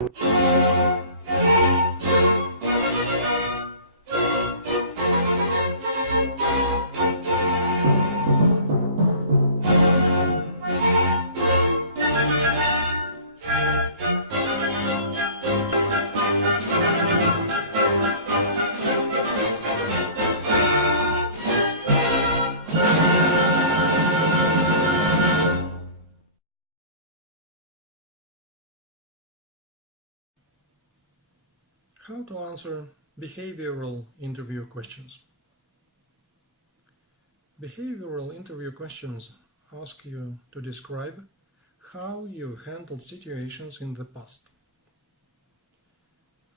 How to answer behavioral interview questions. Behavioral interview questions ask you to describe how you handled situations in the past.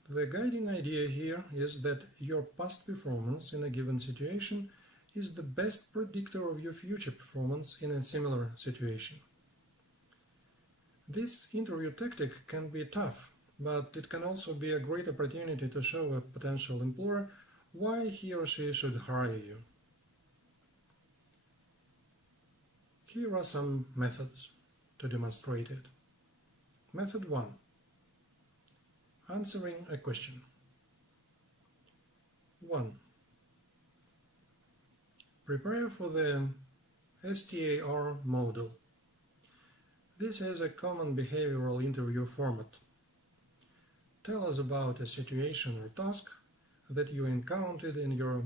The guiding idea here is that your past performance in a given situation is the best predictor of your future performance in a similar situation. This interview tactic can be tough, but it can also be a great opportunity to show a potential employer why he or she should hire you. Here are some methods to demonstrate it. Method 1. Answering a question. 1. Prepare for the STAR model. This is a common behavioral interview format. Tell us about a situation or task that you encountered in your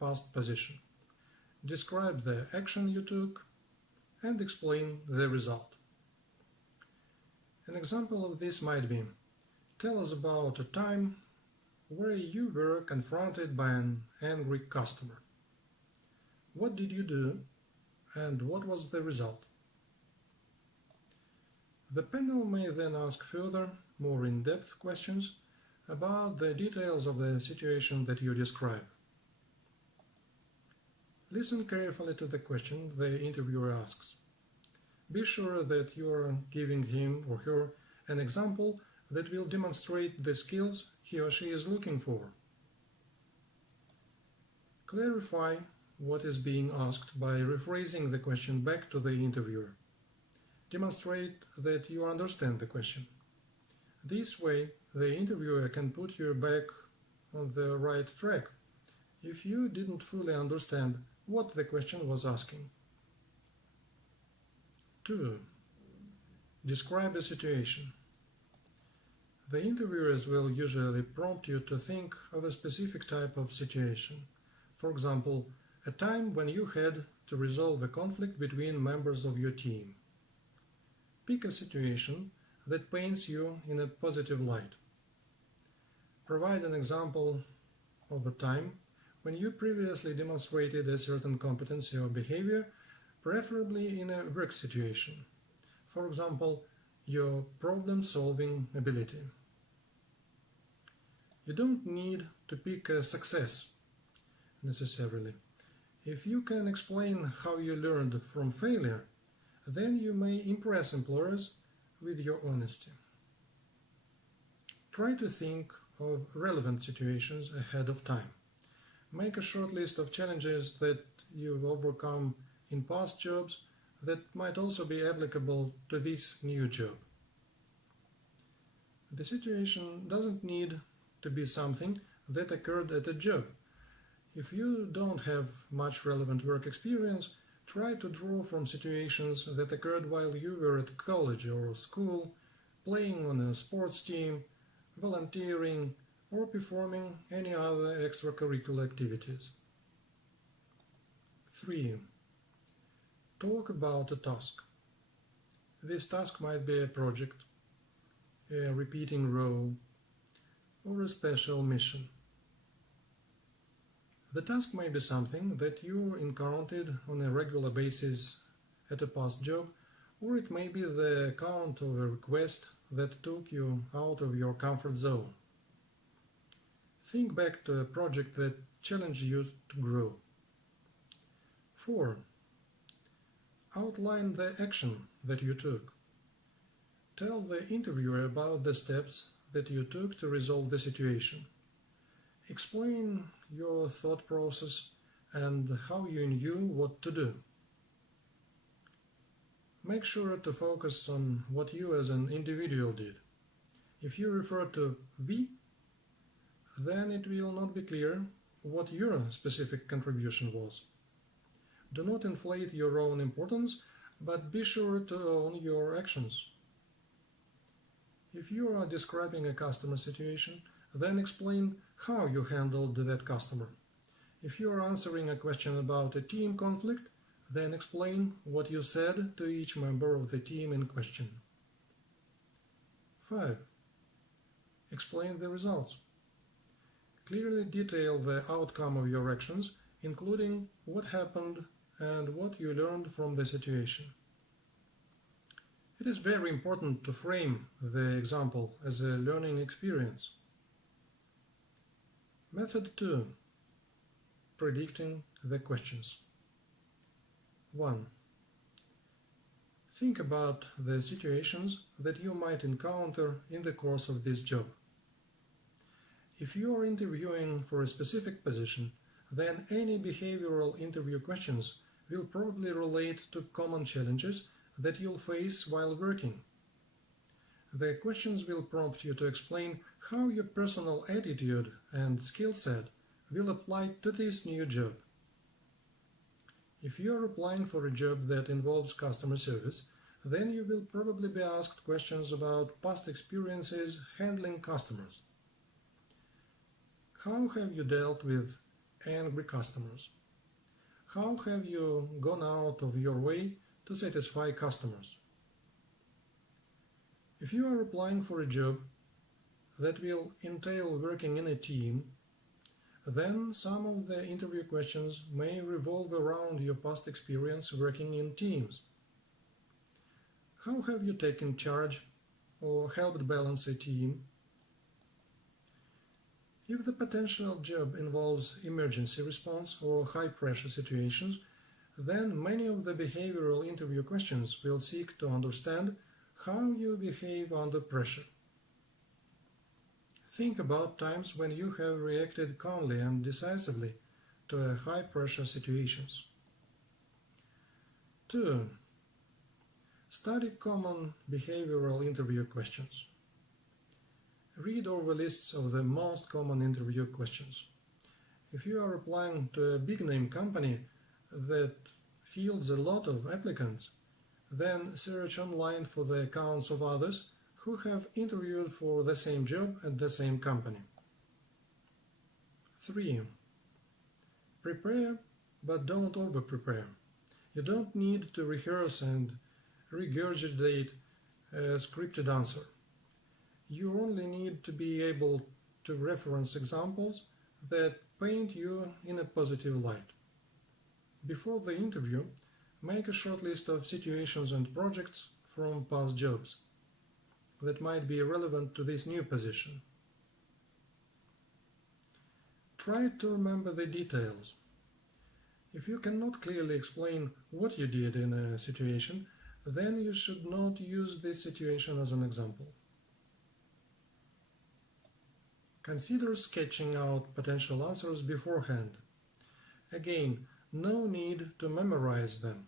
past position. Describe the action you took and explain the result. An example of this might be, tell us about a time where you were confronted by an angry customer. What did you do and what was the result? The panel may then ask further, more in-depth questions about the details of the situation that you describe. Listen carefully to the question the interviewer asks. Be sure that you are giving him or her an example that will demonstrate the skills he or she is looking for. Clarify what is being asked by rephrasing the question back to the interviewer. Demonstrate that you understand the question. This way, the interviewer can put you back on the right track if you didn't fully understand what the question was asking. 2. Describe a situation. The interviewers will usually prompt you to think of a specific type of situation. For example, a time when you had to resolve a conflict between members of your team. Pick a situation that paints you in a positive light. Provide an example of a time when you previously demonstrated a certain competency or behavior, preferably in a work situation. For example, your problem-solving ability. You don't need to pick a success necessarily. If you can explain how you learned from failure, then you may impress employers with your honesty. Try to think of relevant situations ahead of time. Make a short list of challenges that you've overcome in past jobs that might also be applicable to this new job. The situation doesn't need to be something that occurred at a job. If you don't have much relevant work experience, try to draw from situations that occurred while you were at college or school, playing on a sports team, volunteering, or performing any other extracurricular activities. 3. Talk about a task. This task might be a project, a repeating role, or a special mission. The task may be something that you encountered on a regular basis at a past job, or it may be the account of a request that took you out of your comfort zone. Think back to a project that challenged you to grow. 4. Outline the action that you took. Tell the interviewer about the steps that you took to resolve the situation. Explain your thought process and how you knew what to do. Make sure to focus on what you as an individual did. If you refer to we, then it will not be clear what your specific contribution was. Do not inflate your own importance, but be sure to own your actions. If you are describing a customer situation, then explain how you handled that customer. If you are answering a question about a team conflict, then explain what you said to each member of the team in question. 5. Explain the results. Clearly detail the outcome of your actions, including what happened and what you learned from the situation. It is very important to frame the example as a learning experience. Method 2. Predicting the questions. 1. Think about the situations that you might encounter in the course of this job. If you are interviewing for a specific position, then any behavioral interview questions will probably relate to common challenges that you'll face while working. The questions will prompt you to explain how your personal attitude and skill set will apply to this new job. If you are applying for a job that involves customer service, then you will probably be asked questions about past experiences handling customers. How have you dealt with angry customers? How have you gone out of your way to satisfy customers? If you are applying for a job that will entail working in a team, then some of the interview questions may revolve around your past experience working in teams. How have you taken charge or helped balance a team? If the potential job involves emergency response or high-pressure situations, then many of the behavioral interview questions will seek to understand how you behave under pressure. Think about times when you have reacted calmly and decisively to high-pressure situations. 2. Study common behavioral interview questions. Read over lists of the most common interview questions. If you are applying to a big-name company that fields a lot of applicants, then search online for the accounts of others who have interviewed for the same job at the same company. 3. Prepare, but don't over-prepare. You don't need to rehearse and regurgitate a scripted answer. You only need to be able to reference examples that paint you in a positive light. Before the interview, make a short list of situations and projects from past jobs that might be relevant to this new position. Try to remember the details. If you cannot clearly explain what you did in a situation, then you should not use this situation as an example. Consider sketching out potential answers beforehand. Again, no need to memorize them.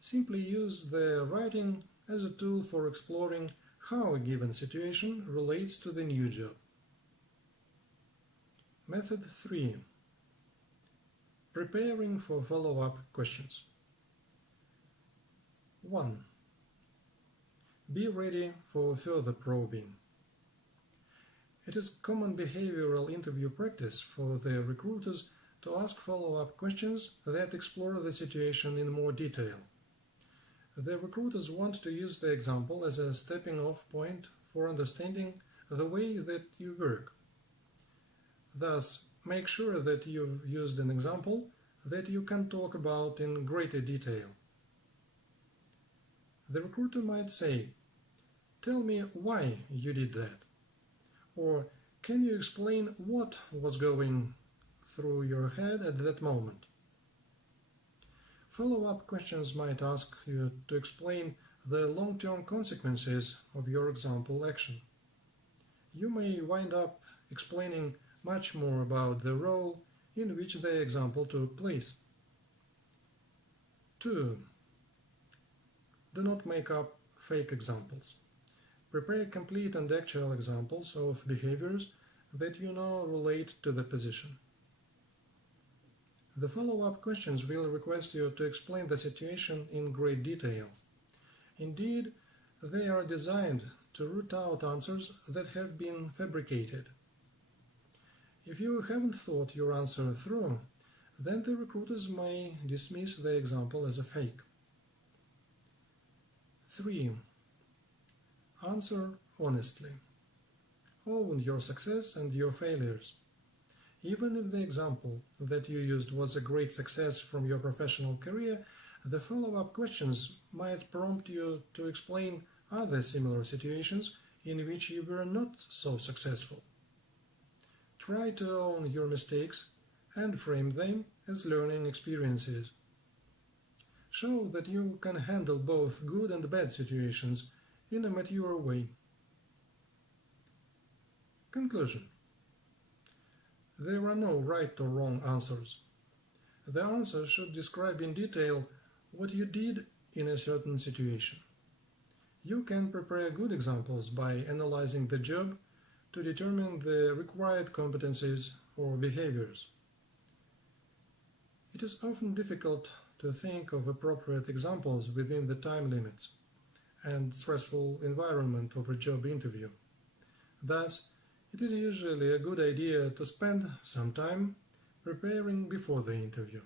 Simply use the writing as a tool for exploring how a given situation relates to the new job. Method 3. Preparing for follow-up questions. 1. Be ready for further probing. It is common behavioral interview practice for the recruiters to ask follow-up questions that explore the situation in more detail. The recruiters want to use the example as a stepping-off point for understanding the way that you work. Thus, make sure that you've used an example that you can talk about in greater detail. The recruiter might say, "Tell me why you did that," or "Can you explain what was going through your head at that moment?" Follow-up questions might ask you to explain the long-term consequences of your example action. You may wind up explaining much more about the role in which the example took place. 2. Do not make up fake examples. Prepare complete and actual examples of behaviors that you know relate to the position. The follow-up questions will request you to explain the situation in great detail. Indeed, they are designed to root out answers that have been fabricated. If you haven't thought your answer through, then the recruiters may dismiss the example as a fake. 3. Answer honestly. Own your success and your failures. Even if the example that you used was a great success from your professional career, the follow-up questions might prompt you to explain other similar situations in which you were not so successful. Try to own your mistakes and frame them as learning experiences. Show that you can handle both good and bad situations in a mature way. Conclusion. There are no right or wrong answers. The answer should describe in detail what you did in a certain situation. You can prepare good examples by analyzing the job to determine the required competencies or behaviors. It is often difficult to think of appropriate examples within the time limits and stressful environment of a job interview. Thus, it is usually a good idea to spend some time preparing before the interview.